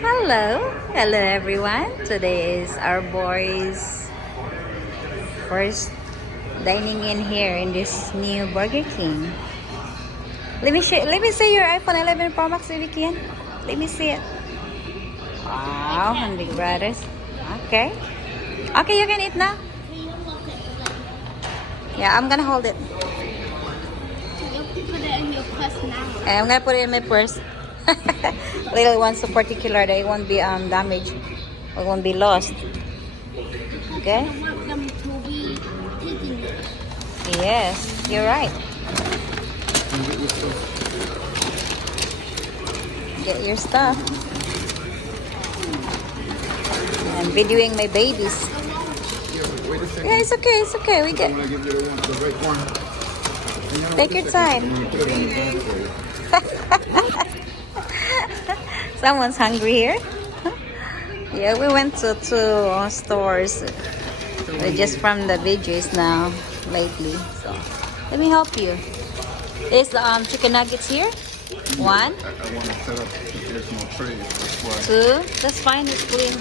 Hello everyone. Today is our boys' first dining in here in this new Burger King. Let me see your iPhone 11 Pro Max, baby Kian. Let me see it. Wow, hungry brothers. Okay. Okay, you can eat now. Yeah, I'm gonna hold it. You put it in your purse now. And I'm gonna put it in my purse. Little ones so particular, they won't be damaged or won't be lost. Okay? I want them to be taking it. Yes, you're right. Get your stuff. I'm videoing my babies. Wait a second. Yeah, it's okay, it's okay. We I get. want to give you the right one. Take your time. Put it on the back for you. Someone's hungry here. Yeah, we went to two stores just from the videos now lately. So let me help you. There's the chicken nuggets here. One, I want to set up if there's no tray. That's why. two. That's fine. It's clean.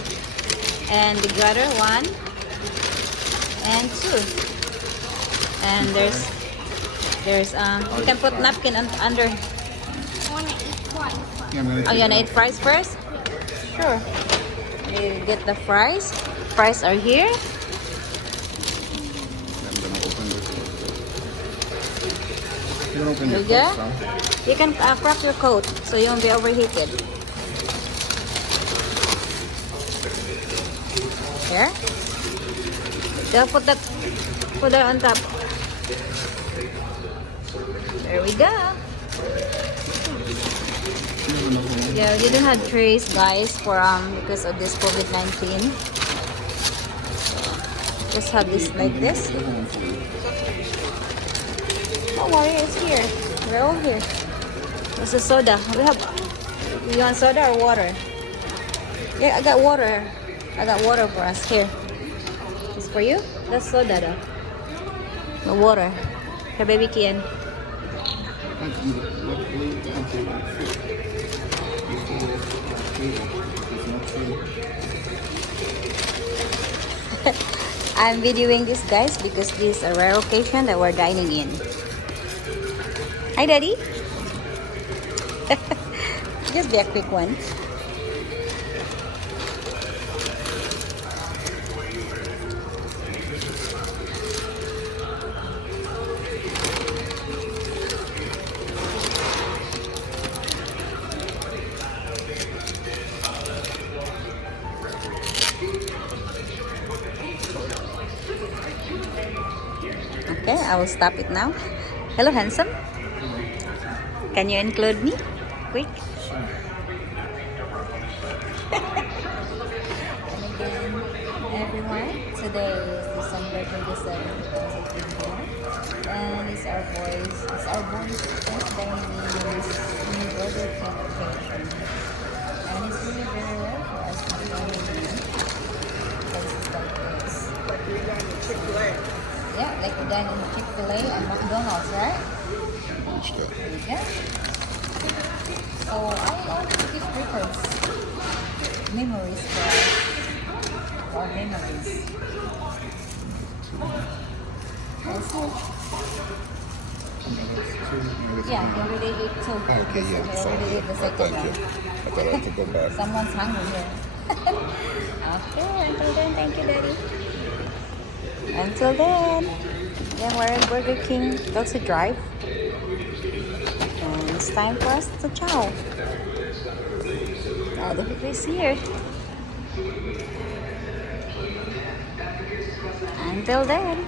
And the other one and two. And there's you can put napkin under. I want to eat one. Yeah, I'm gonna Oh, you wanna eat fries first? Sure. You get the fries. Fries are here. I'm gonna open this. You can open There your you go. cup, Sam. You can crack your coat so you won't be overheated. Here. Just put that on top. There we go. Yeah, we didn't have trays, guys, for because of this COVID-19. Just have this like this. Don't worry, it's here. We're all here. There's a soda. You want soda or water? Yeah, I got water. I got water for us here. It's for you? That's soda though. The water. For baby Kian. I'm videoing this, guys, because this is a rare occasion that we're dining in. Hi, Daddy. Just be a quick one. Okay, I will stop it now. Hello, handsome. Can you include me? Quick. And again, everyone, today is December 27, 2024. And it's our boys' first dining in this new Burger King location. And it's really very rare for us to be dining in places like this. Like we got the Chick-fil-A. Yeah, like we're done in Chick-fil-A and McDonald's, right? There you go. So I always give preference. Memories for us. Or memories. That's it. Yeah, you already ate two. Okay, yeah. You already ate the second one. I thought I had to go back. Someone's hungry here. Okay, until then, thank you, Daddy. Until then, yeah, we're at Burger King, Tulsi Drive. And it's time for us to chow. Now the food is here. Until then.